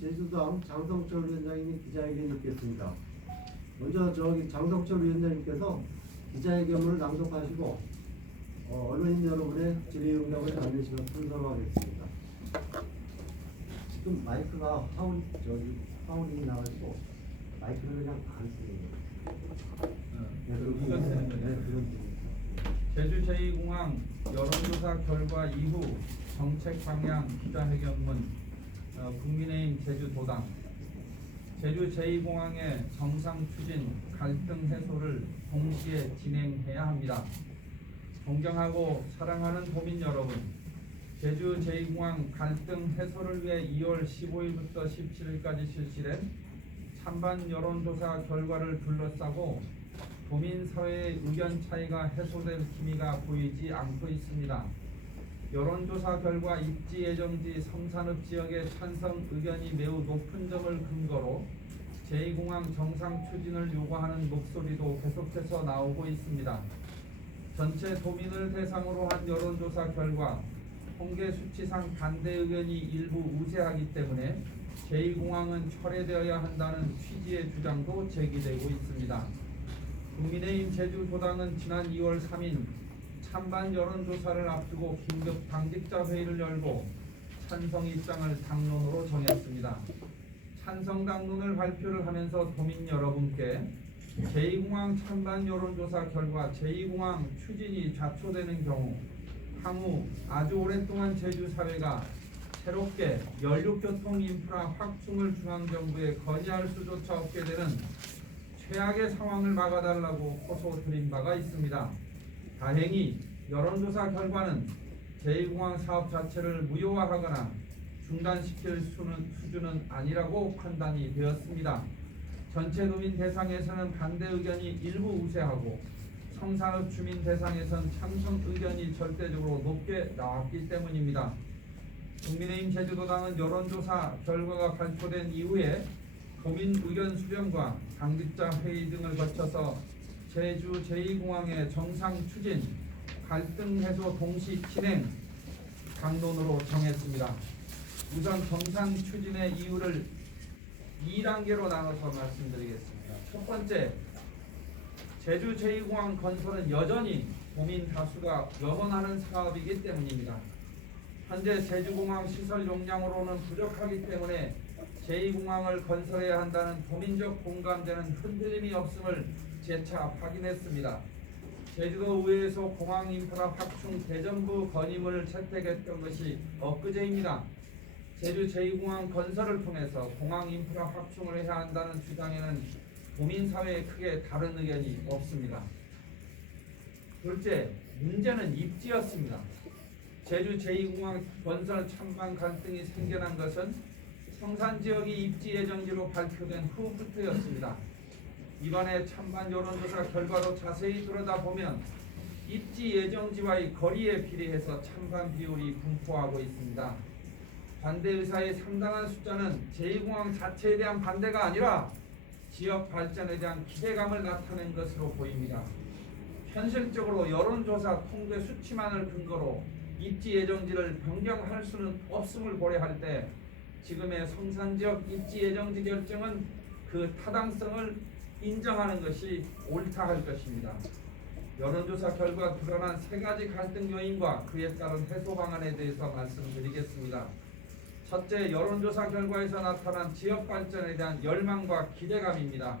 제주도당 장성철 위원장님이 기자회견을 있겠습니다. 먼저 장성철 위원장님께서 기자회견문을 낭독하시고 언론인 여러분의 질의응답을 받는 시간 순서로 하겠습니다. 지금 마이크가 파울이 나가지고 마이크를 그냥 안 쓰네요. 제주 제2공항 여론조사 결과 이후 정책 방향 기자회견문 국민의힘 제주도당 제주 제2공항의 정상 추진 갈등 해소를 동시에 진행해야 합니다. 존경하고 사랑하는 도민 여러분, 제주 제2공항 갈등 해소를 위해 2월 15일부터 17일까지 실시된 찬반 여론조사 결과를 둘러싸고 도민사회의 의견 차이가 해소될 기미가 보이지 않고 있습니다. 여론조사 결과 입지 예정지 성산읍 지역의 찬성 의견이 매우 높은 점을 근거로 제2공항 정상 추진을 요구하는 목소리도 계속해서 나오고 있습니다. 전체 도민을 대상으로 한 여론조사 결과 통계 수치상 반대 의견이 일부 우세하기 때문에 제2공항은 철회되어야 한다는 취지의 주장도 제기되고 있습니다. 국민의힘 제주도당은 지난 2월 3일 찬반 여론조사를 앞두고 긴급 당직자 회의를 열고 찬성 입장을 당론으로 정했습니다. 찬성 당론을 발표를 하면서 도민 여러분께 제2공항 찬반 여론조사 결과 제2공항 추진이 좌초되는 경우 향후 아주 오랫동안 제주 사회가 새롭게 연륙교통 인프라 확충을 중앙정부에 건의할 수조차 없게 되는 최악의 상황을 막아달라고 호소드린 바가 있습니다. 다행히 여론조사 결과는 제2공항 사업 자체를 무효화하거나 중단시킬 수준은 아니라고 판단이 되었습니다. 전체 도민 대상에서는 반대 의견이 일부 우세하고 성산읍 주민 대상에선 찬성 의견이 절대적으로 높게 나왔기 때문입니다. 국민의힘 제주도당은 여론조사 결과가 발표된 이후에 도민 의견 수렴과 당직자 회의 등을 거쳐서 제주 제2공항의 정상 추진, 갈등 해소 동시 진행 당론으로 정했습니다. 우선 정상 추진의 이유를 2단계로 나눠서 말씀드리겠습니다. 첫 번째, 제주 제2공항 건설은 여전히 도민 다수가 염원하는 사업이기 때문입니다. 현재 제주공항 시설 용량으로는 부족하기 때문에 제2공항을 건설해야 한다는 도민적 공감대는 흔들림이 없음을 재차 확인했습니다. 제주도 의회에서 공항 인프라 확충 대전부 건의문을 채택했던 것이 엊그제입니다. 제주 제2공항 건설을 통해서 공항 인프라 확충을 해야 한다는 주장에는 도민사회에 크게 다른 의견이 없습니다. 둘째, 문제는 입지였습니다. 제주 제2공항 건설 찬반 갈등이 생겨난 것은 성산지역이 입지 예정지로 발표된 후부터였습니다. 이번에 찬반 여론조사 결과로 자세히 들여다보면 입지 예정지와의 거리에 비례해서 찬반 비율이 분포하고 있습니다. 반대 의사의 상당한 숫자는 제2공항 자체에 대한 반대가 아니라 지역 발전에 대한 기대감을 나타낸 것으로 보입니다. 현실적으로 여론조사 통계 수치만을 근거로 입지 예정지를 변경할 수는 없음을 고려할 때 지금의 성산지역 입지 예정지 결정은 그 타당성을 인정하는 것이 옳다 할 것입니다. 여론조사 결과 드러난 세 가지 갈등 요인과 그에 따른 해소 방안에 대해서 말씀드리겠습니다. 첫째, 여론조사 결과에서 나타난 지역 발전에 대한 열망과 기대감입니다.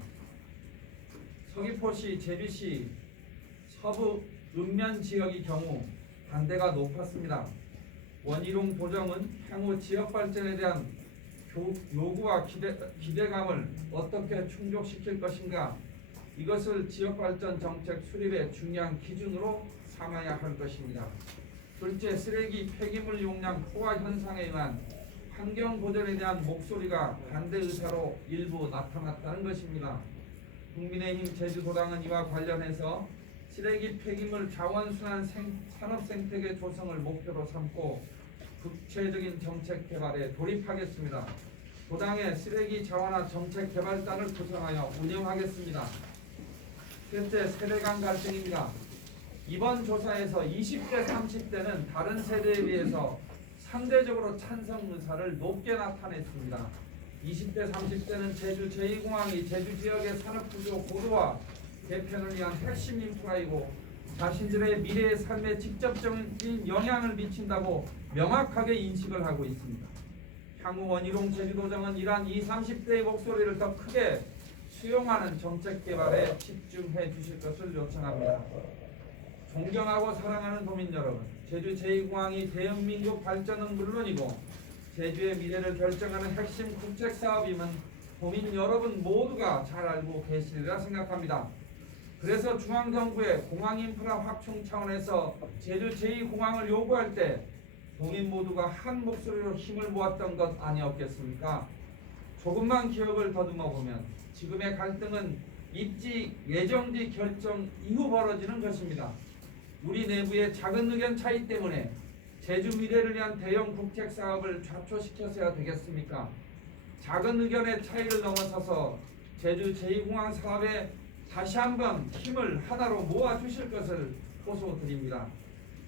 서귀포시, 제주시, 서부 읍면 지역의 경우 반대가 높았습니다. 원희룡 도정은 향후 지역 발전에 대한 요구와 기대감을 어떻게 충족시킬 것인가, 이것을 지역발전 정책 수립의 중요한 기준으로 삼아야 할 것입니다. 둘째, 쓰레기 폐기물 용량 포화 현상에 의한 환경 보전에 대한 목소리가 반대 의사로 일부 나타났다는 것입니다. 국민의힘 제주도당은 이와 관련해서 쓰레기 폐기물 자원순환 산업 생태계 조성을 목표로 삼고 구체적인 정책 개발에 돌입하겠습니다. 도당의 쓰레기 자원화 정책 개발단을 구성하여 운영하겠습니다. 셋째, 세대 간 갈등입니다. 이번 조사에서 20대, 30대는 다른 세대에 비해서 상대적으로 찬성 의사를 높게 나타냈습니다. 20대, 30대는 제주 제2공항이 제주 지역의 산업구조 고도화 개편을 위한 핵심 인프라이고 자신들의 미래의 삶에 직접적인 영향을 미친다고 명확하게 인식을 하고 있습니다. 향후 원희룡 제주도정은 이러한 20, 30대의 목소리를 더 크게 수용하는 정책 개발에 집중해 주실 것을 요청합니다. 존경하고 사랑하는 도민 여러분, 제주 제2공항이 대한민국 발전은 물론이고 제주의 미래를 결정하는 핵심 국책 사업임은 도민 여러분 모두가 잘 알고 계시리라 생각합니다. 그래서 중앙정부의 공항인프라 확충 차원에서 제주 제2공항을 요구할 때 도민 모두가 한 목소리로 힘을 모았던 것 아니었겠습니까? 조금만 기억을 더듬어 보면 지금의 갈등은 입지 예정지 결정 이후 벌어지는 것입니다. 우리 내부의 작은 의견 차이 때문에 제주 미래를 위한 대형 국책 사업을 좌초시켜서야 되겠습니까? 작은 의견의 차이를 넘어서서 제주 제2공항 사업에 다시 한번 힘을 하나로 모아주실 것을 호소드립니다.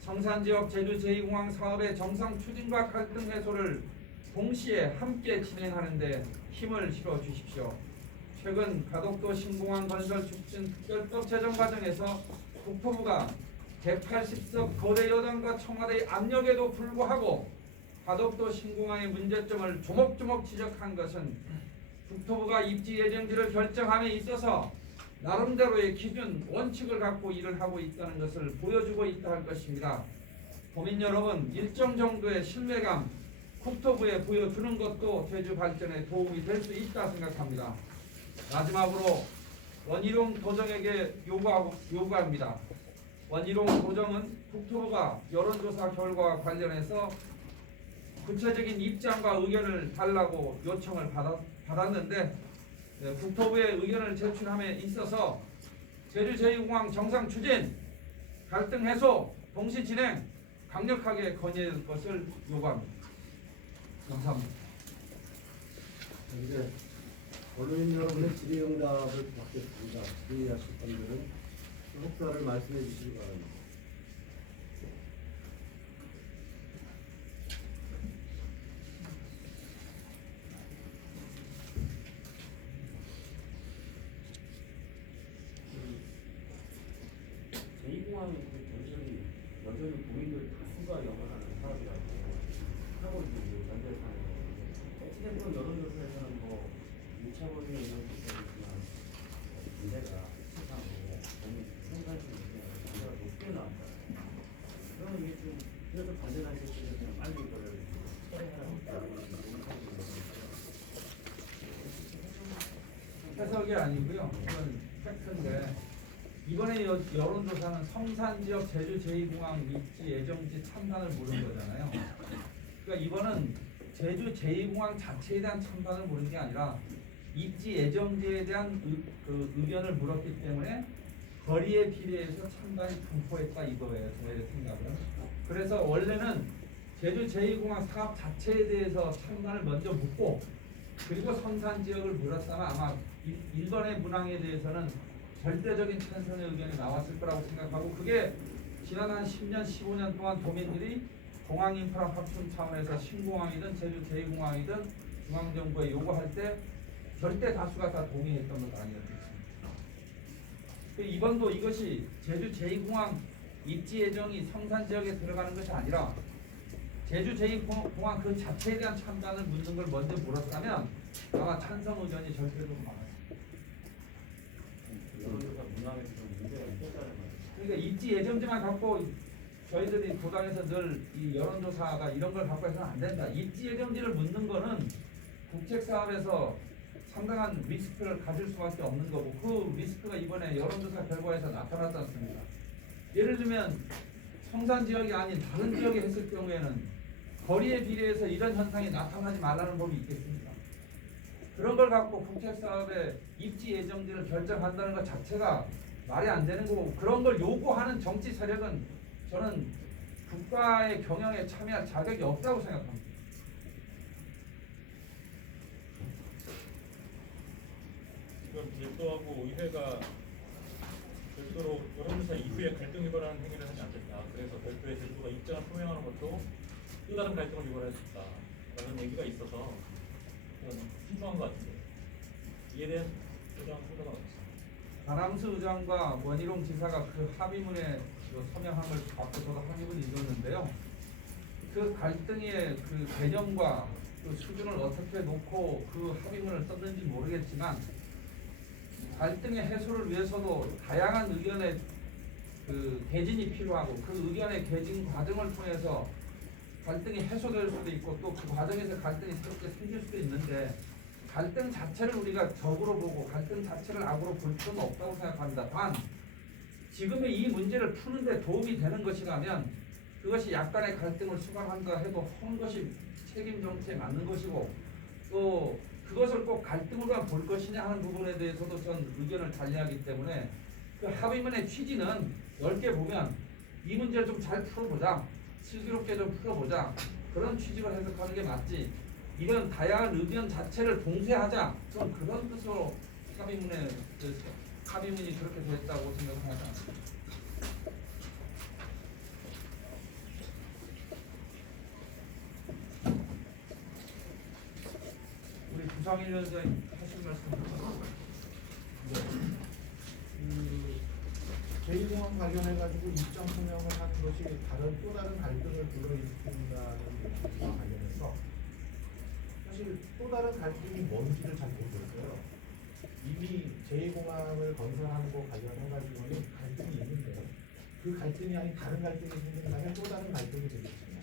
성산지역 제주 제2공항 사업의 정상 추진과 갈등 해소를 동시에 함께 진행하는 데 힘을 실어 주십시오. 최근 가덕도 신공항 건설 촉진 특별법 제정 과정에서 국토부가 180석 거대 여당과 청와대의 압력에도 불구하고 가덕도 신공항의 문제점을 조목조목 지적한 것은 국토부가 입지 예정지를 결정함에 있어서 나름대로의 기준, 원칙을 갖고 일을 하고 있다는 것을 보여주고 있다 할 것입니다. 도민 여러분, 일정 정도의 신뢰감 국토부에 보여주는 것도 제주 발전에 도움이 될 수 있다 생각합니다. 마지막으로 원희룡 도정에게 요구합니다. 원희룡 도정은 국토부가 여론조사 결과와 관련해서 구체적인 입장과 의견을 달라고 요청을 받았는데 국토부의 의견을 제출함에 있어서 제주 제2공항 정상 추진, 갈등 해소, 동시 진행 강력하게 건의할 것을 요구합니다. 감사합니다. 이제 언론인 여러분의 질의응답을 받겠습니다. 질의하실 분들은 혹사를 말씀해 주시기 바랍니다. 제2공항이 여전히 국민들 다수가 영원하는 사업이라고 하고 있는 연대상에서 어찌됐든 여론조사에서는 뭐 2차원의 이런 조사이지만 문제가 실상으로 너무 생산性문제가 높게 나왔다. 그러면 이게 좀 그래서 반대하실 때는 그냥 빨리 이거를 처리하라고 해석이 아니고요. 이건 팩트인데 이번에 여론조사는 성산지역 제주 제2공항 입지 예정지 참관을 물은 거잖아요. 그러니까 이번은 제주 제2공항 자체에 대한 참관을 물은 게 아니라 입지 예정지에 대한 의견을 물었기 때문에 거리에 비례해서 참관이 분포했다 이거예요. 저희의 생각은. 그래서 원래는 제주 제2공항 사업 자체에 대해서 참관을 먼저 묻고 그리고 성산지역을 물었다면 아마 1번의 문항에 대해서는 절대적인 찬성의 의견이 나왔을 거라고 생각하고 그게 지난 한 10년, 15년 동안 도민들이 공항인프라 확충 차원에서 신공항이든 제주 제2공항이든 중앙정부에 요구할 때 절대 다수가 다 동의했던 것 아니었겠습니까? 이번도 이것이 제주 제2공항 입지 예정이 성산지역에 들어가는 것이 아니라 제주 제2공항 그 자체에 대한 참관을 묻는 걸 먼저 물었다면 아마 찬성 의견이 절대로 많았습니다. 여론조사 문항에서 좀 문제가 있었다는 말이에요. 그러니까 입지 예정지만 갖고 저희들이 도당에서 늘 이 여론조사가 이런 걸 갖고 해서는 안 된다. 입지 예정지를 묻는 거는 국책 사업에서 상당한 리스크를 가질 수밖에 없는 거고 그 리스크가 이번에 여론조사 결과에서 나타났지 않습니까? 예를 들면 성산 지역이 아닌 다른 지역에 했을 경우에는 거리에 비례해서 이런 현상이 나타나지 말라는 법이 있겠습니까? 그런 걸 갖고 국책 사업의 입지 예정지를 결정한다는 것 자체가 말이 안 되는 거고 그런 걸 요구하는 정치 세력은 저는 국가의 경영에 참여할 자격이 없다고 생각합니다. 지금 제주도하고 의회가 별도로 여론조사 이후에 갈등 유발하는 행위를 하지 않겠다. 그래서 별도의 제주도가 입장을 표명하는 것도 또 다른 갈등을 유발할 수 있다. 라는 얘기가 있어서 실망한 것 같은데 이에 대한 소장 생각은 어떻습니까? 바람수 의장과 원희룡 지사가 그 합의문에 그 서명함을 받고 저도 합의문을 읽었는데요. 그 갈등의 그 개념과 그 수준을 어떻게 놓고 그 합의문을 썼는지 모르겠지만 갈등의 해소를 위해서도 다양한 의견의 그 개진이 필요하고 그 의견의 개진 과정을 통해서 갈등이 해소될 수도 있고 또 그 과정에서 갈등이 새롭게 생길 수도 있는데 갈등 자체를 우리가 적으로 보고 갈등 자체를 악으로 볼 필요는 없다고 생각합니다. 단 지금의 이 문제를 푸는데 도움이 되는 것이라면 그것이 약간의 갈등을 수감한다 해도 하는 것이 책임 정치에 맞는 것이고 또 그것을 꼭 갈등으로만 볼 것이냐 하는 부분에 대해서도 전 의견을 달리하기 때문에 그 합의문의 취지는 넓게 보면 이 문제를 좀 잘 풀어보자, 슬기롭게 좀 풀어보자 그런 취지로 해석하는 게 맞지 이런 다양한 의견 자체를 봉쇄하자 좀 그런 뜻으로 합의문에 합의문이 그렇게 됐다고 생각을 하지 않습니다. 우리 부상일 위원장님 하실 말씀 제2공항 관련해가지고 입장 표명을 하는 것이 또 다른 갈등을 불러일으킨다는 얘기와 관련해서 사실 또 다른 갈등이 뭔지를 잘 모르겠어요. 이미 제2공항을 건설하는 것 관련해가지고는 갈등이 있는데 그 갈등이 아닌 다른 갈등이 생긴다면 또 다른 갈등이 되겠지만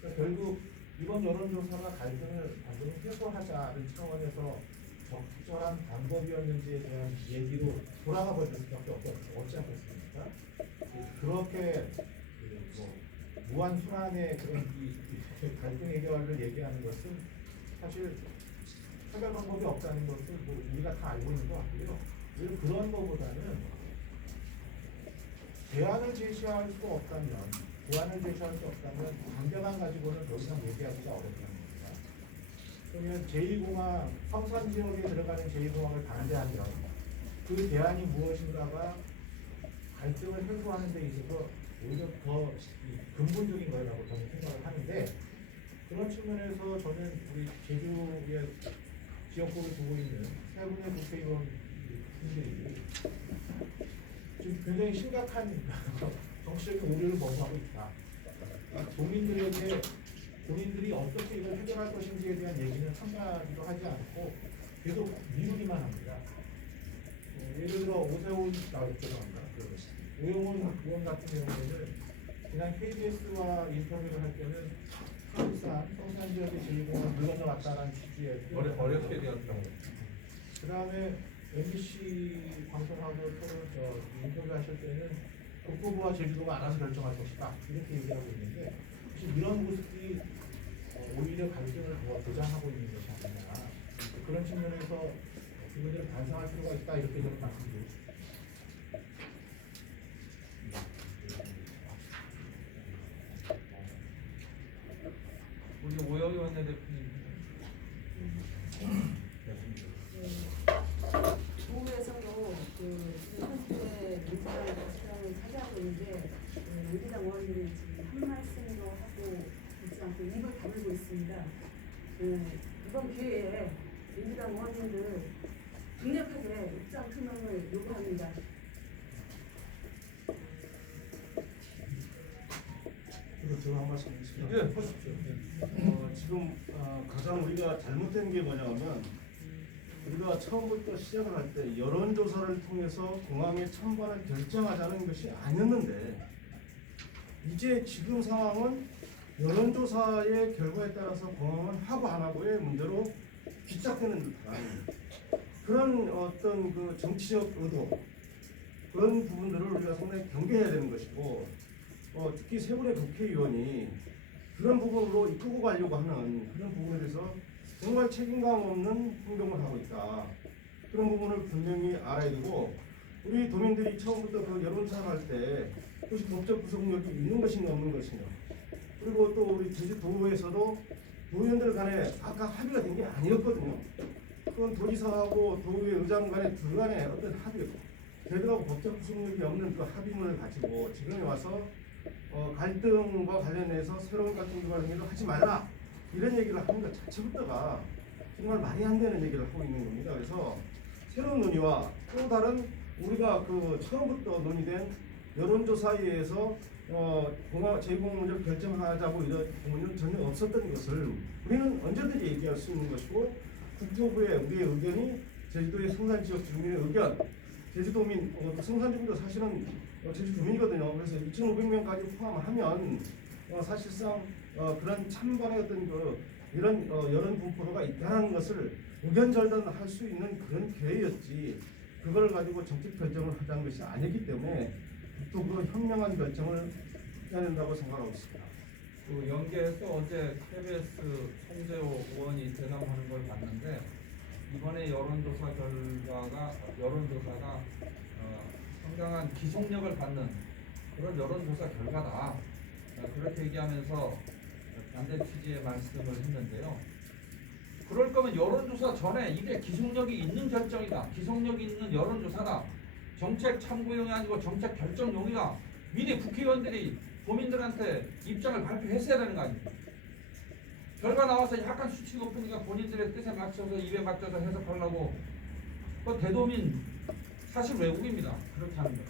그러니까 결국 이번 여론조사가 갈등을 완전히 해소하자는 차원에서 적절한 방법이었는지에 대한 얘기로 돌아가 버릴 수밖에 없지 않겠습니까? 그렇게 뭐 무한순환의 그런 이 갈등 해결을 얘기하는 것은 사실 해결 방법이 없다는 것을 뭐 우리가 다 알고 있는 것 같고요. 오히려 그런 것보다는 대안을 제시할 수 없다면, 보안을 제시할 수 없다면 강경한 가지고는 더 이상 얘기하기가 어렵다는 겁니다. 그러면 제2공항, 성산 지역에 들어가는 제2공항을 반대하면 그 대안이 무엇인가가 갈등을 해소하는 데 있어서 오히려 더 근본적인 거라고 저는 생각을 하는데 그런 측면에서 저는 우리 제주의 지역구를 두고 있는 세 분의 국회의원분들이 지금 굉장히 심각한 정치적인 오류를 범하고 있다. 도민들에게 본인들이 어떻게 이걸 해결할 것인지에 대한 얘기는 한마디도 하지 않고 계속 미루기만 합니다. 예를 들어 오세훈 죄송합니다. 오영훈 의원 같은 경우에는 지난 KBS와 인터뷰를 할 때는 사실상 성산 지역의 제2공항을 물건져 왔다는 취지의 어렵게 되었다고. 그 다음에 MBC 방송하고 토론 인터뷰하실 때는 국토부와 제주도가 알아서 결정할 것이다 이렇게 얘기하고 있는데 사실 이런 모습이 오히려 갈등을 더 조장하고 있는 것이 아니냐 그런 측면에서 그분들을 반성할 필요가 있다 이렇게 저는 말씀드리고 싶습니다. 우리 오영희 원내대표님. 도에서도 현재 민주당의 수장을 차지하고 있는데 민주당 의원들이 지금 한 말씀도 하고 있지 않고 입을 다물고 있습니다. 이번 기회에 민주당 의원님들 강력하게 입장 표명을 요구합니다. 제가 한 말씀 드리겠습니다. 지금 가장 우리가 잘못된 게 뭐냐면 우리가 처음부터 시작을 할 때 여론조사를 통해서 공항에 참관을 결정하자는 것이 아니었는데 이제 지금 상황은 여론조사의 결과에 따라서 공항은 하고 안 하고의 문제로 귀착되는 듯한 그런 어떤 그 정치적 의도 그런 부분들을 우리가 상당히 경계해야 되는 것이고 특히 세 분의 국회의원이 그런 부분으로 이끌고 가려고 하는 그런 부분에 대해서 정말 책임감 없는 행동을 하고 있다. 그런 부분을 분명히 알아야 되고 우리 도민들이 처음부터 그 여론조사를 할 때 그것이 법적 구속력이 있는 것인가 없는 것이냐 그리고 또 우리 제주도에서도 도의원들 간에 아까 합의가 된 게 아니었거든요. 그건 도지사하고 도의회 의장 간에 둘 간에 어떤 합의 제대로 법적 구속력이 없는 그 합의문을 가지고 지금에 와서 갈등과 관련해서 새로운 갈등 유발 행위를 하지 말라 이런 얘기를 하는 것 자체부터가 정말 말이 안 되는 얘기를 하고 있는 겁니다. 그래서 새로운 논의와 또 다른 우리가 그 처음부터 논의된 여론조사에 의해서 제2공항 문제를 결정하자고 이런 부분은 전혀 없었던 것을 우리는 언제든지 얘기할 수 있는 것이고 국토부의 우리의 의견이 제주도의 성산지역 주민의 의견, 제주도민 성산주민도 사실은 제주 주민이거든요. 그래서 2,500명까지 포함하면 사실상 그런 찬반의 어떤 이런 여론 분포가 있다는 것을 의견 절단할 수 있는 그런 기회였지. 그걸 가지고 정책 결정을 하자는 것이 아니기 때문에 국토부로 현명한 결정을 해야 된다고 생각하고 있습니다. 그 연계해서 어제 KBS 송재호 의원이 대담하는 걸 봤는데 이번에 여론조사가 상당한 기속력을 받는 그런 여론조사 결과다. 그렇게 얘기하면서 반대 취지의 말씀을 했는데요. 그럴 거면 여론조사 전에 이게 기속력이 있는 결정이다. 기속력이 있는 여론조사다. 정책 참고용이 아니고 정책 결정용이다. 미리 국회의원들이 도민들한테 입장을 발표했어야 되는 거 아닙니까? 결과 나와서 약간 수치 높으니까 본인들의 뜻에 맞춰서 입에 맞춰서 해석하려고 그 대도민 사실 왜곡입니다. 그렇게 하는 거.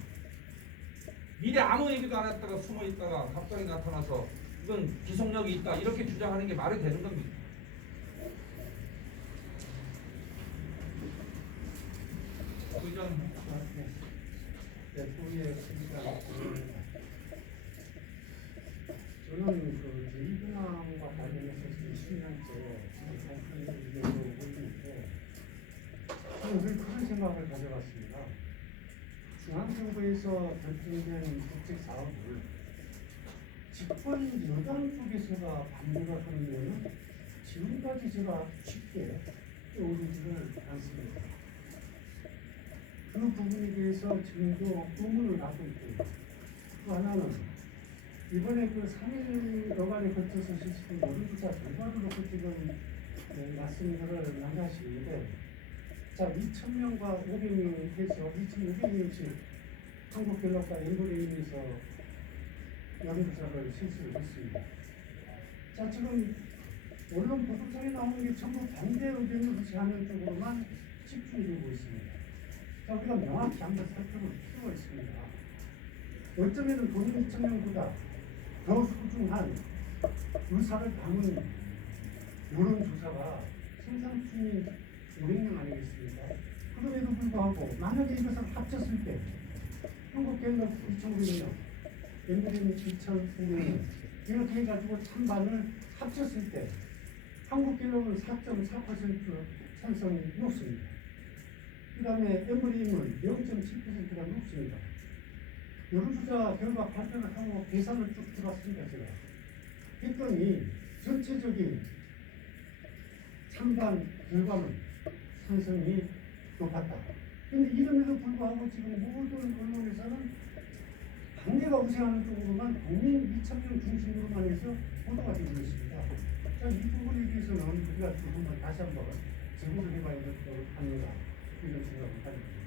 미리 아무 얘기도 안 했다가 숨어 있다가 갑자기 나타나서 이건 기속력이 있다 이렇게 주장하는 게 말이 되는 겁니다. 의견 대통령의 승리가 저는 그 제2공항과 관련해서 지금 10년째 상당히 의견을 오고 있는데 저는 늘 그런 생각을 가져봤습니다. 중앙정부에서 결정된 국책 사업을 집권 여당 쪽에서가 반대가 하는 데는 지금까지 제가 쉽게 떠오르지를 않습니다. 그 부분에 대해서 지금도 의문을 갖고 있고요. 또 하나는 이번에 그 3일 여간에 걸쳐서 실시된 여론조사 결과를 놓고 지금 말씀을 나누시는데 자 2,000명과 500명 해서 2,500명씩 한국갤럽과 엠브레인에서 여론조사를 실시를 했습니다. 자 지금 언론 보도상에 나오는 게 전부 반대 의견을 무시하는 쪽으로만 집중이 되고 있습니다. 자, 우리가 명확히 한번 살펴볼 필요가 있습니다. 어쩌면 본인 2,000명보다 더 소중한 의사를 담은 여론조사가 생산주민 500명 아니겠습니까? 그럼에도 불구하고 만약에 이것을 합쳤을 때 한국갤럽 2,500명, 엠브레인 2,500명 이렇게 해가지고 찬반을 합쳤을 때 한국갤럽은 4.4% 찬성이 높습니다. 그 다음에 엠브레인은 0.7%가 높습니다. 여론조사 결과 발표를 하고 계산을 쭉 해봤습니다. 제가 했더니 전체적인 찬반 결과는 찬성이 높았다. 그런데 이름에도 불구하고 지금 모든 언론에서는 반대가 우세하는 쪽으로만 국민 2,000명 중심으로만 해서 보도가 되고 있습니다. 자, 이 부분에 대해서는 우리가 조금 다시 한번 제고를 해봐야 될 것 아닌가 이런 생각을 합니다.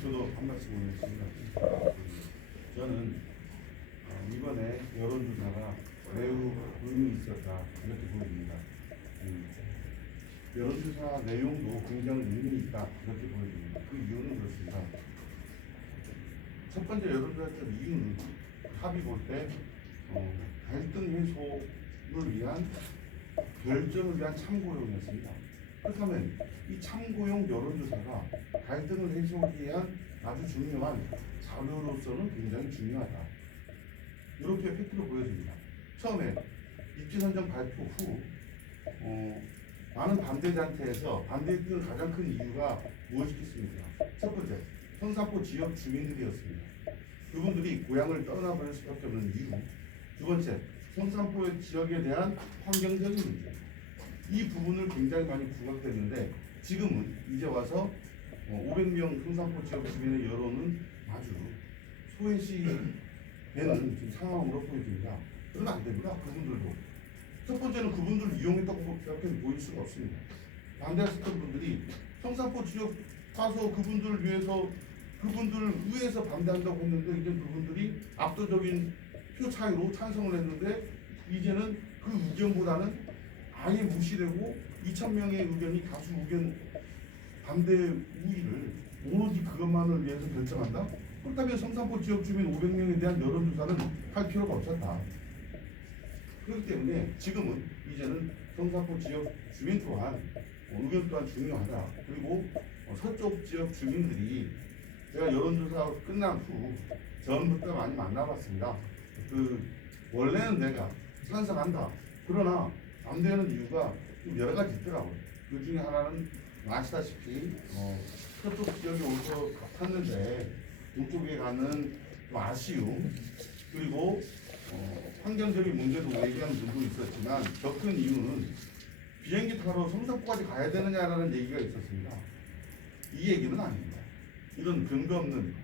저도 한 말씀 올리겠습니다. 저는 이번에 여론조사가 매우 의미 있었다 이렇게 보여집니다. 여론조사 내용도 굉장히 의미 있다 이렇게 보여집니다. 그 이유는 그렇습니다. 첫 번째 여론조사 이유는 합의 볼 때 갈등 해소를 위한 결정을 위한 참고용이었습니다. 그렇다면 이 참고용 여론조사가 갈등을 해소하기 위한 아주 중요한 자료로서는 굉장히 중요하다. 이렇게 팩트로 보여집니다. 처음에 입지선정 발표 후 많은 반대단체에서 반대했던 가장 큰 이유가 무엇이겠습니까? 첫 번째, 성산포 지역 주민들이었습니다. 그분들이 고향을 떠나버릴 수밖에 없는 이유. 두 번째, 성산포 지역에 대한 환경적인 문제. 이 부분을 굉장히 많이 부각됐는데 지금은 이제 와서 500명 성산포 지역 주민의 여론은 아주 소외시되는 지금 상황으로 보여집니다. 그러면 안 됩니다. 그분들도. 첫 번째는 그분들을 이용했다고 그렇게 보일 수가 없습니다. 반대하셨던 분들이 성산포 지역 가서 그분들을 위해서 그분들을 위해서 반대한다고 했는데 이제 그분들이 압도적인 표 차이로 찬성을 했는데 이제는 그 의견보다는 아예 무시되고 2,000명의 의견이 다수 의견 반대 우위를 오로지 그것만을 위해서 결정한다? 그렇다면 성산포 지역 주민 500명에 대한 여론조사는 할 필요가 없었다. 그렇기 때문에 지금은 이제는 성산포 지역 주민 또한 의견 또한 중요하다. 그리고 서쪽 지역 주민들이 제가 여론조사 끝난 후 전부터 많이 만나봤습니다. 원래는 내가 찬성한다. 그러나 안 되는 이유가 좀 여러 가지 있더라고요. 그 중에 하나는 아시다시피 서쪽 지역에 올 것 같았는데 동쪽에 가는 좀 아쉬움, 그리고 환경적인 문제도 얘기하는 분도 있었지만 더 큰 이유는 비행기 타러 성산포까지 가야 되느냐라는 얘기가 있었습니다. 이 얘기는 아닙니다. 이런 근거 없는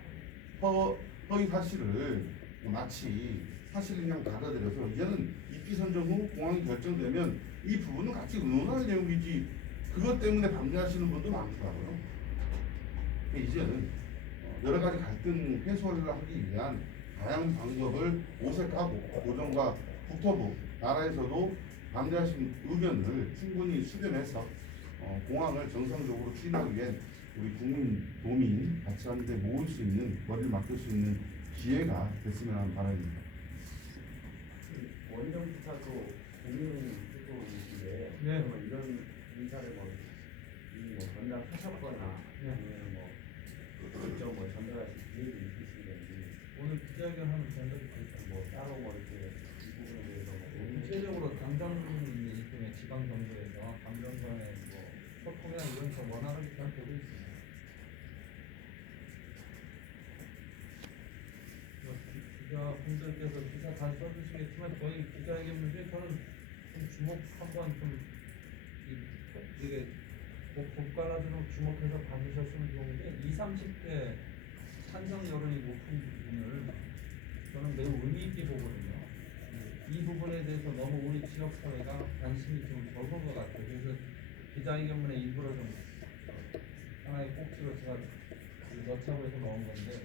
허위 사실을 마치 사실을 그냥 받아들여서 이제는 입지 선정 후 공항이 결정되면 이 부분은 같이 의논할 내용이지 그것 때문에 반대하시는 분도 많더라고요. 이제는 여러 가지 갈등 해소를 하기 위한 다양한 방법을 모색하고 고정과 국토부, 나라에서도 반대하신 의견을 충분히 수렴해서 공항을 정상적으로 추진하기 위해 우리 국민, 도민 같이 하는데 모을 수 있는, 머리를 맡길 수 있는 기회가 됐으면 하는 바람입니다. 원정부사도 국민 후보이신데 네. 뭐 이런 인사를 전달하셨거나 네. 아니면 직접 전달하실 계획이 있으신지 오늘 기자회견하면 전달이 되죠. 따로 이렇게 이 부분에 대해서 구체적으로 당정이기 때문에 지방 정부에서 당정 간의 소통이나 이런 거 원활하게 잘 되고 있습니다. 기자분들께서 기사 잘 써주시겠지만 저희 기자회견문제 저는 좀 주목 한번 이게 고가라지로 주목해서 봐주셨으면 좋은데 20, 30대 찬성 여론이 높은 부분을 저는 매우 의미 있게 보거든요. 이 부분에 대해서 너무 우리 지역 사회가 관심이 좀 적은 것 같아요. 그래서 기자회견문에 일부러 좀 하나의 꼭지로 제가 넣자고 해서 넣은 건데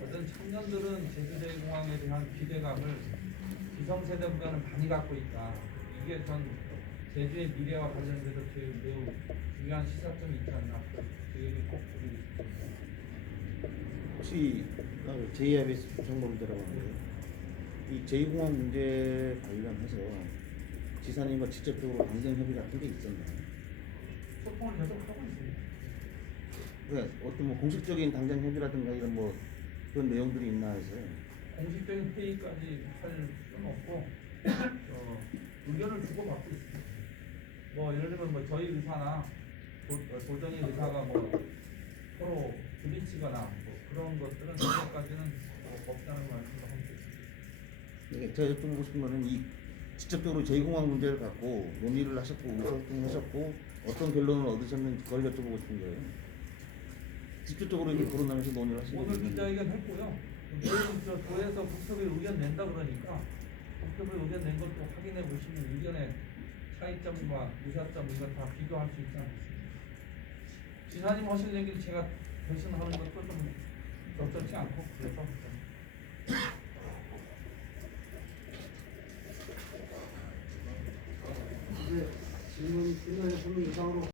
어떤 청년들은 제주제공항에 대한 기대감을 기성세대보다는 많이 갖고 있다. 이게 전 제주의 미래와 관련돼서 매우 중요한 시사점이 있지 않나 그 얘기 꼭 드리고 싶습니다. 혹시 JIBS 정보들하고 이 제2공항 문제 관련해서 지사님과 직접적으로 당정 협의 같은 게 있었나요? 소통을 계속 하고 있습니다. 그러니까 어떤 공식적인 당정 협의라든가 이런 그런 내용들이 있나 해서요. 공식적인 회의까지 할 수는 없고 의견을 주고받고 있습니다. 예를 들면 저희 의사나 도정의 의사가 서로 부딪히거나 그런 것들은 현재까지는 없다는 말씀을 하고 있습니다. 제가 여쭤보고 싶은 거는 이 직접적으로 제2공항 문제를 갖고 논의를 하셨고 의사소통하셨고 어떤 결론을 얻으셨는지 그걸 여쭤보고 싶은 거예요. 직접적으로 이렇게 거론하면서 논의를 하신 오늘 기자회견 했고요. 내일 도에서 국토부에 의견 낸다 그러니까 국토부에 의견 낸 것도 확인해 보시면 의견의 차이점과 유사점 이거 다 비교할 수 있지 않겠습니까? 지사님 하실 얘기를 제가 대신 하는 것도 좀 적절치 않고 그래서 질문 끝나서 3분 이상으로